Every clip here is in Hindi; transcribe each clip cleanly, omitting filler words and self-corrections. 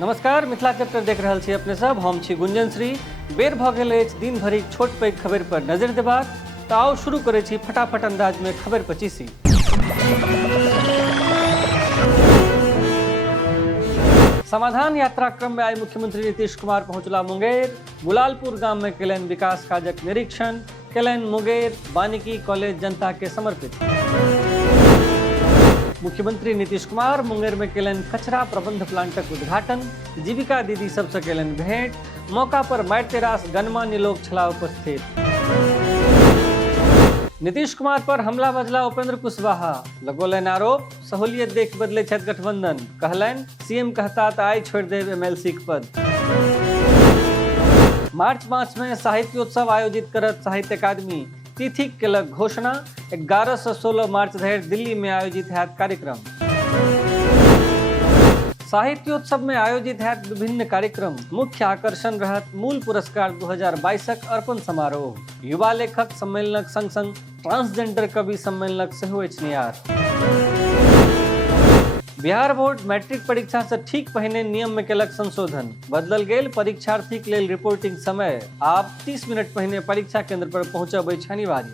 नमस्कार, मिथिला चैप्टर देख रहल छी अपने सब। हम छी गुंजन श्री। बेर भऽ गेल अछि दिन भरिक छोट पैघ खबर पर नजरि देबाक, तऽ आओ शुरू करै छी फटाफट अंदाज में खबर पचीसी। समाधान यात्रा क्रम में आई मुख्यमंत्री नीतीश कुमार पहुंचला मुंगेर। गुलालपुर गाम में केलनि विकास काजक निरीक्षण, केलनि मुंगेर वानिकी कॉलेज जनता के समर्पित। मुख्यमंत्री नीतीश कुमार मुंगेर में केलनि कचरा प्रबंध प्लांटक उद्घाटन, जीविका दीदी सबसे केलनि भेंट। मौका पर मारिते रास गणमान्य लोग छला उपस्थित। नीतीश कुमार पर हमला बजला उपेंद्र कुशवाहा, लगौलनि आरोप, सहूलियत देख बदले छथि गठबंधन। कहलनि सीएम कहता तो आई छोड़ देव एमएलसी के पद। मार्च मास में साहित्योत्सव आयोजित करत साहित्य अकादमी, तिथिक केलक घोषणा। 11 से 16 मार्च धरि दिल्ली में आयोजित हैत कार्यक्रम। साहित्योत्सव में आयोजित हैत विभिन्न कार्यक्रम। मुख्य आकर्षण रहत मूल पुरस्कार 2022 अर्पण समारोह। युवा लेखक सम्मेलनक संग संग ट्रांसजेंडर कवि सम्मेलनक सेहो अछि नियार। बिहार बोर्ड मैट्रिक परीक्षा से ठीक पहिने नियम में केलक संशोधन। बदलल गेल परीक्षार्थी के लेल रिपोर्टिंग समय। आब 30 मिनट पहिने परीक्षा केंद्र पर पहुंचब अछि अनिवार्य।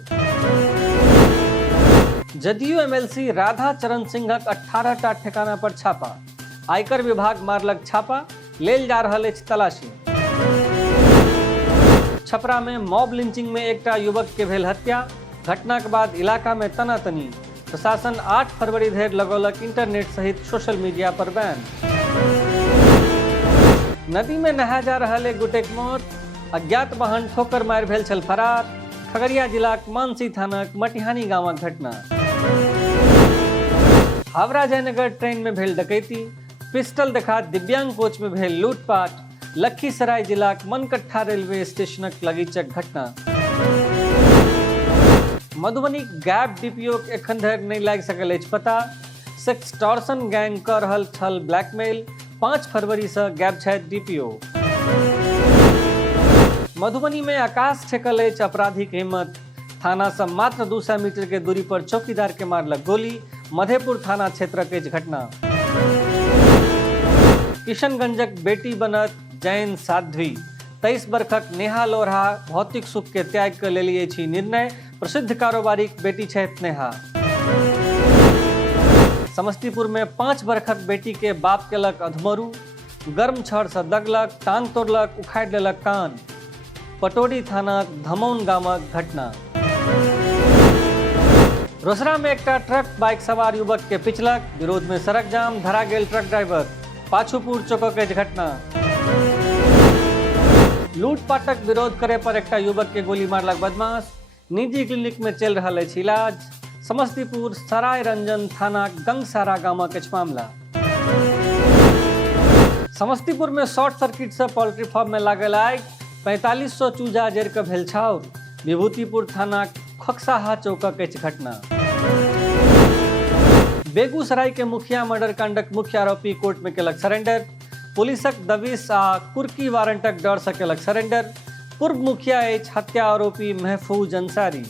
जदयू एमएलसी राधा चरण सिंहक 18 टा ठिकाना पर छापा। आयकर विभाग मारलक छापा, लेल जा रहल अछि तलाशी। छपरा में मॉब लिंचिंग में एकटा युवक के भेल हत्या। घटना के बाद इलाका में तनातनी। प्रशासन 8 फरवरी धरि लगौलक इंटरनेट सहित सोशल मीडिया पर बैन। नदी में नहा जा रहल एक गोटेक मौत। अज्ञात वाहन ठोकर मारि भेल छल फरार। खगड़िया जिलाक मानसी थानाक मटिहानी गामक घटना। हावड़ा जयनगर ट्रेन में भेल डकैती। पिस्टल देखा दिव्यांग कोच में भेल लूटपाट। लखीसराय जिलाक मनकट्ठा रेलवे स्टेशनक लगीचक घटना। मधुबनी गैप डीपीओ के एखन धरि नहीं लागि सकल अछि पता। सेक्सटॉर्शन गैंग कर रहल छल ब्लैकमेल। 5 फरवरी से गैप छथि डीपीओ। मधुबनी में आकाश ठेकल अछि अपराधिक हिम्मत। थाना से मात्र 200 मीटर के दूरी पर चौकीदार के मारलक गोली। मधेपुर थाना क्षेत्रक अछि घटना। किशनगंजक बेटी बनत जैन साध्वी। 23 वर्षक नेहा लोढ़ा भौतिक सुख के त्याग कर लेली अछि निर्णय। प्रसिद्ध कारोबारी बेटी छथि नेहा। समस्तीपुर में 5 वर्षक बेटी के बाप केलक अधमरू। गर्म छड़ से दगलक, टांग तोड़लक, उखाड़ि लेलक कान। पटोरी थाना धमौन गामक घटना। रोसड़ा में एकटा ट्रक बाइक सवार युवक के पिछलक। विरोध में सड़क जाम, धरा गेल ट्रक ड्राइवर। पाछूपुर चौकक अछि घटना। लूटपाटक विरोध करे पर एकटा युवक के गोली मारलक बदमाश। निजी क्लिनिक में चल रहा अछि इलाज। समस्तीपुर सराय रंजन थाना गंगसारा गामक अछि मामला। समस्तीपुर में शॉर्ट सर्किट से पोल्ट्री फार्म में लागल आगि। 4500 चूजा जरि कऽ भेल छाउर। विभूतिपुर थाना खोकसाहा चौकक अछि घटना। बेगूसराय के मुखिया मर्डर कांडक मुख्य आरोपी कोर्ट में केलक सरेंडर। पुलिसक दबिश आ कुर्की वारंटक डर से केलक सरेंडर। पूर्व मुखिया अछि हत्या आरोपी महफूज अंसारी।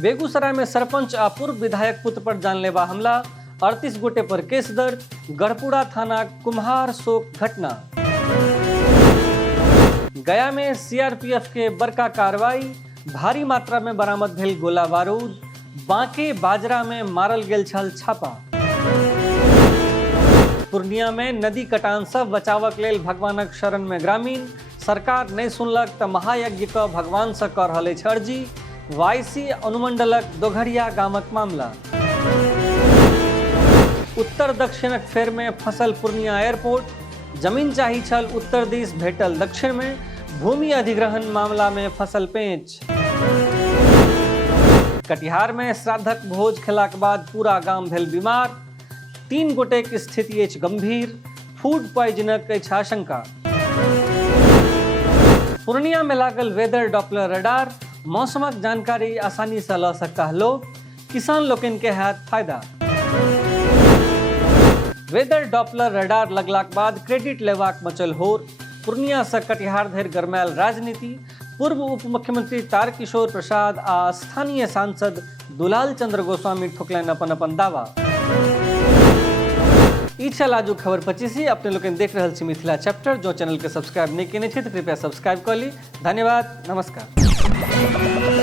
बेगूसराय में सरपंच आ पूर्व विधायक पुत्र पर जानलेवा हमला। 38 गोटे पर केस दर्ज। गढ़पुरा थाना कुम्हार शोक घटना। गया में सीआरपीएफ के बड़का कार्रवाई। भारी मात्रा में बरामद भेल गोला बारूद। बांके बाजरा में मारल गेल छल छापा। पूर्णिया में नदी कटान से बचावक लेल भगवानक शरण में ग्रामीण। सरकार नहीं सुनलक तऽ महायज्ञ क भगवान से कर रहल अछि अर्जी। वाईसी अनुमंडलक दोघड़िया गामक मामला। उत्तर दक्षिणक फेर में फंसल पूर्णिया एयरपोर्ट। जमीन चाही छल उत्तर दिस, भेटल दक्षिण में। भूमि अधिग्रहण मामला में फंसल पेंच। कटिहार में श्राद्धक भोज खेलाक बाद पूरा गाम भेल बीमार। 3 गोटे के स्थिति अछि गंभीर। फूड पॉइजनक अछि आशंका। पूर्णिया में लागल वेदर डॉपलर रडार। मौसमक जानकारी आसानी से ल सकता लोग। किसान लोकनि के हैत फायदा। वेदर डॉपलर रडार लगलाक बाद क्रेडिट लेबाक मचल होर। पूर्णिया से कटिहार धरि गरमायल राजनीति। पूर्व उप मुख्यमंत्री तारकिशोर प्रसाद आ स्थानीय सांसद दुलाल चंद्र गोस्वामी ठोकलनि अपन अपन दावा। ई छल आजुक खबर 25। अपने लोग देख रहल छी मिथिला चैप्टर। जो चैनल के सब्सक्राइब नहीं केने छी तो कृपया सब्सक्राइब कर ली। धन्यवाद, नमस्कार।